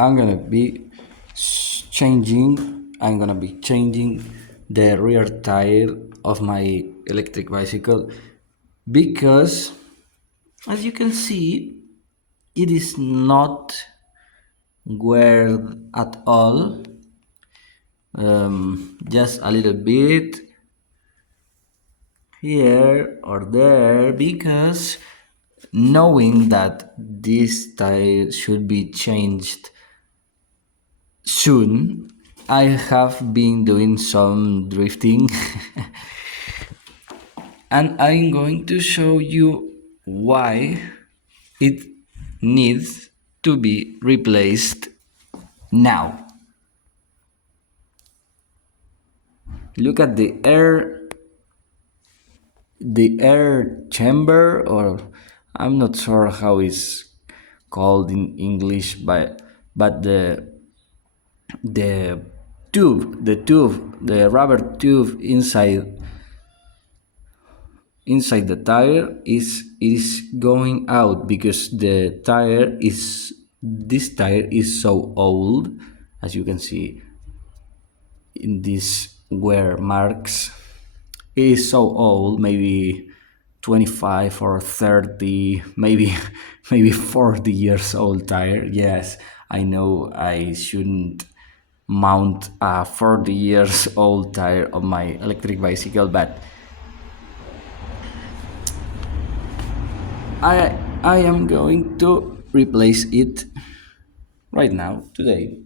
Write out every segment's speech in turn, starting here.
I'm gonna be changing the rear tire of my electric bicycle because, as you can see, it is not weared at all. Just a little bit here or there, because knowing that this tire should be changed soon, I have been doing some drifting and I'm going to show you why it needs to be replaced now. Look at the air chamber, or I'm not sure how it's called in English, but the the rubber tube inside the tire is going out because this tire is so old, as you can see in these wear marks. It is so old, maybe 25 or 30, maybe maybe 40 years old tire. Yes, I know I shouldn't mount a 40 years old tire on my electric bicycle, but I am going to replace it right now, today.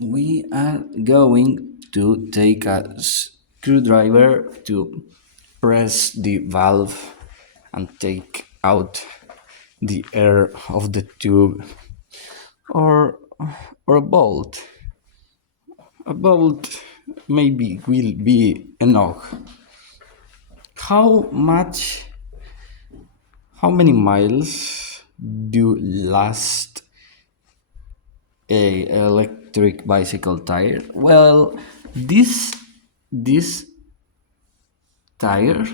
We are going to take a screwdriver to press the valve and take out the air of the tube, or or a bolt. A bolt maybe will be enough. How much how many miles do last a electric bicycle tire? Well, this tire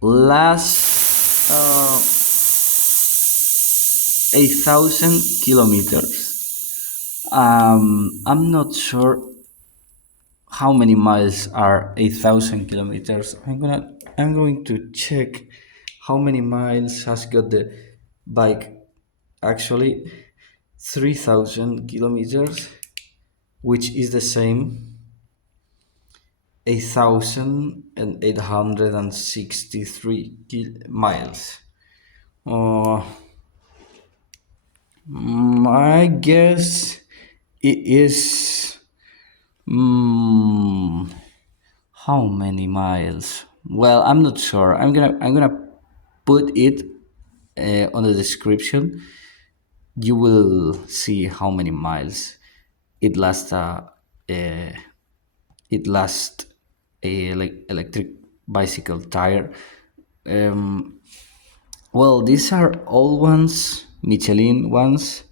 lasts 8,000 kilometers. I'm not sure how many miles are 8,000 kilometers. I'm going to check how many miles has got the bike. Actually, 3,000 kilometers, which is the same 8,863 miles. Uh, I guess it is. How many miles? Well, I'm not sure. I'm gonna put it on the description. You will see how many miles it lasts. It lasts a like electric bicycle tire. Well, these are old ones, Michelin ones,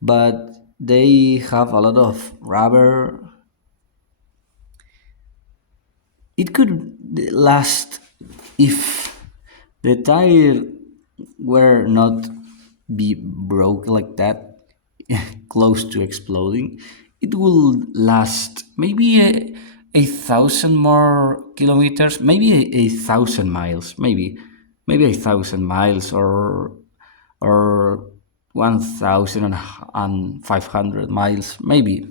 but they have a lot of rubber. It could last if the tire were not be broke like that, close to exploding. It will last maybe a thousand more kilometers, maybe a thousand miles, maybe 1,000 miles, or 1,500 miles, maybe,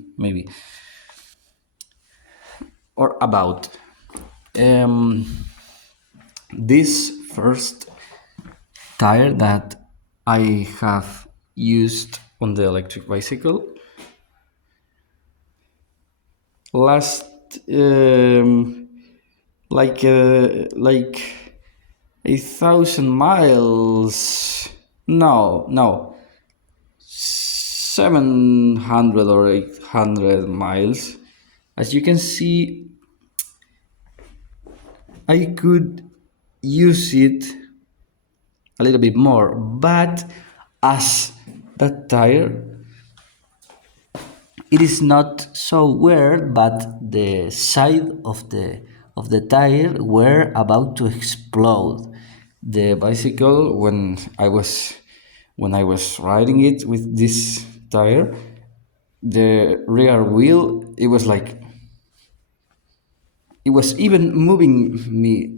or about. Um, this first tire that I have used on the electric bicycle last like 1,000 miles. No, 700 or 800 miles. As you can see, I could use it a little bit more, but as that tire, it is not so weird, but the side of the tire were about to explode. The bicycle, when I was when I was riding it with this tire, the rear wheel, it was like, it was even moving me,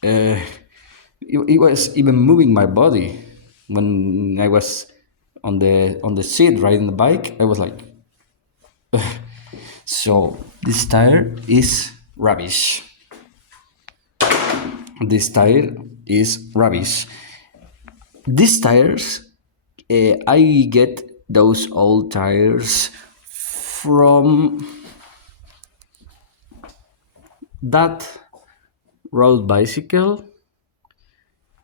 it was even moving my body when I was on the seat riding the bike. I was like, so this tire is rubbish. This tire is rubbish. These tires, I get those old tires from that road bicycle.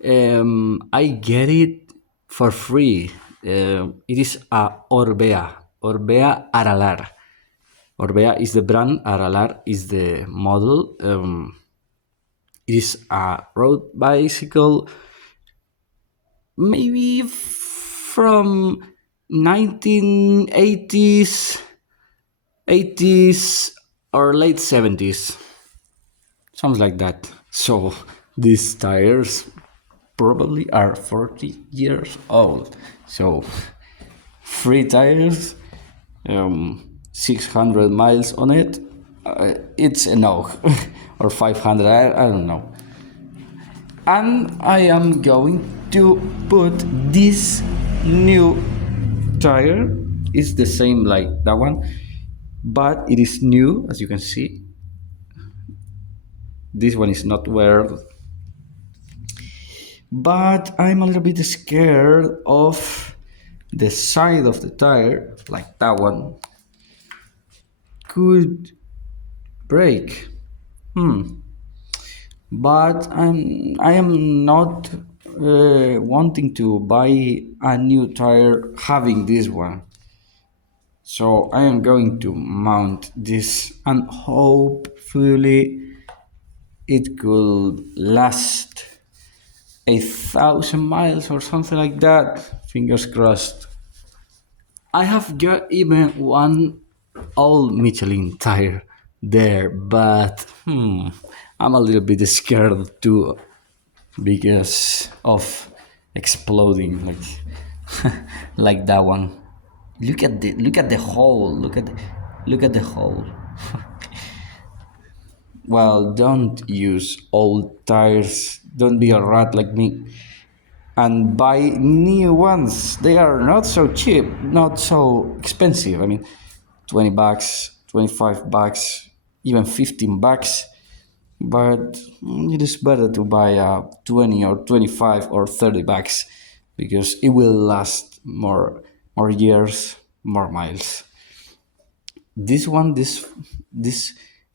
I get it for free. It is a Orbea Aralar. Orbea is the brand, Aralar is the model. It is a road bicycle, maybe from 1980s, 80s, or late 70s, something like that. So these tires probably are 40 years old. So free tires, 600 miles on it, it's enough. Or 500, I don't know. And I am going to put this new tire. It's the same like that one, but it is new, as you can see. This one is not wear, but I'm a little bit scared of the side of the tire, like that one, could break. But I am not wanting to buy a new tire having this one. So I am going to mount this and hopefully it could last 1,000 miles or something like that. Fingers crossed. I have got even one old Michelin tire there, but I'm a little bit scared too because of exploding like that one. Look at the hole. Look at the hole. Well, don't use old tires. Don't be a rat like me. And buy new ones. They are not so cheap, not so expensive. I mean, 20 bucks, 25 bucks, even 15 bucks. But it is better to buy a 20 or 25 or 30 bucks because it will last more years, more miles. This one, this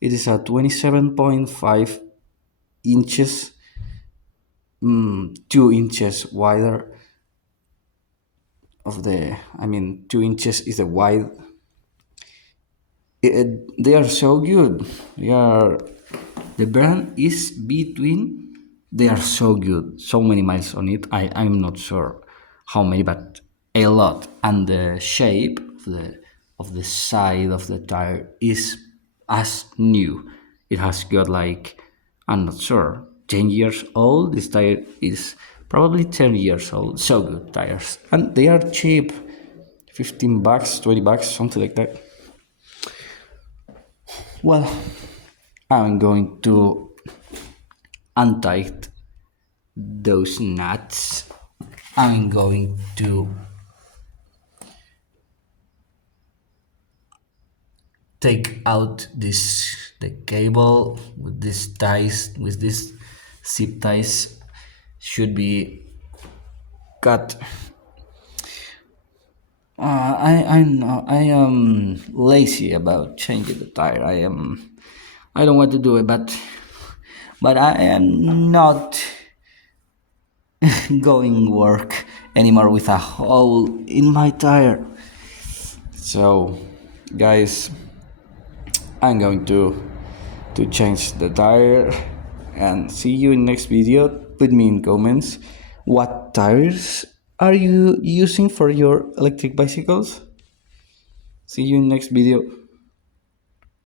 it is a 27.5 inches, 2 inches wider of the, I mean, 2 inches is the wide. They are so good. The brand is between, they are so good. So many miles on it. I'm not sure how many, but a lot. And the shape of the side of the tire is as new. It has got like, I'm not sure, 10 years old. This tire is probably 10 years old. So good tires. And they are cheap. 15 bucks, 20 bucks, something like that. Well, I'm going to untight those nuts. I'm going to take out the cable with these ties, with these zip ties should be cut. I am lazy about changing the tire. I don't want to do it, but I am not going work anymore with a hole in my tire. So, guys, I'm going to change the tire and see you in next video. Put me in comments what tires are you using for your electric bicycles. See you in next video.